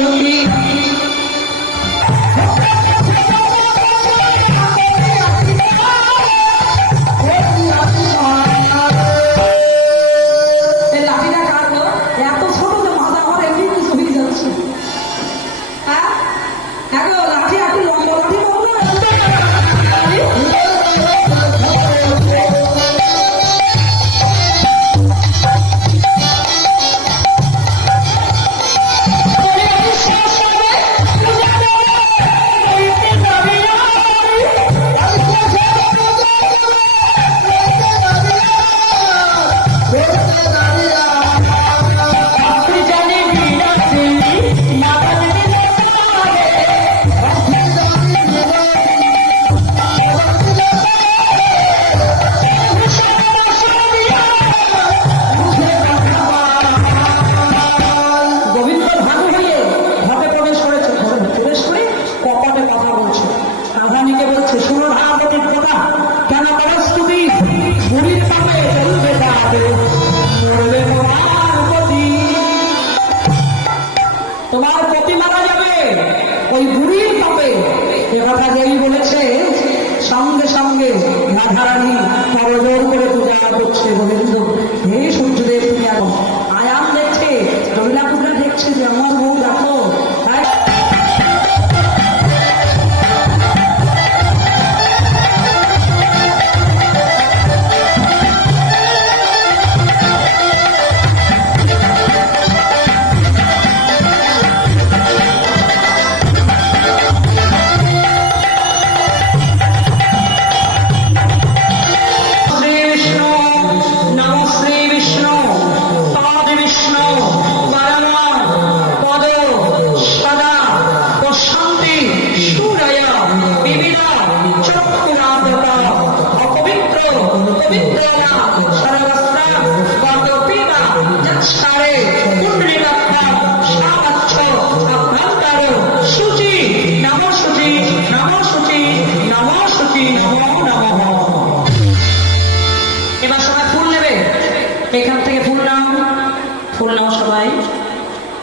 Hallelujah. দেবী বলেছে সঙ্গে সঙ্গে রাধারানী করে তুলে করছে বলে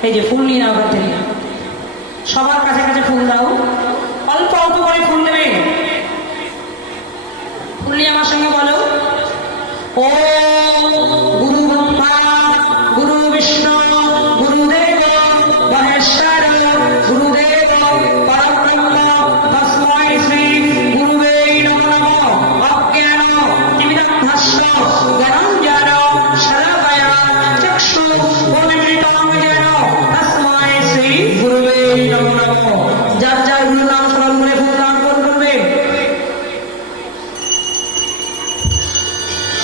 এই যে ফুল নিয়ে নাও ঘর থেকে সবার কাছে কাছে ফুল দাও। অল্প অল্প করে ফুল নেবে। ফুল নিয়ে আমার সঙ্গে বলো। ও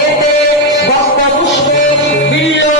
এতে বক্ত পুষ্পে বিনিয়োগ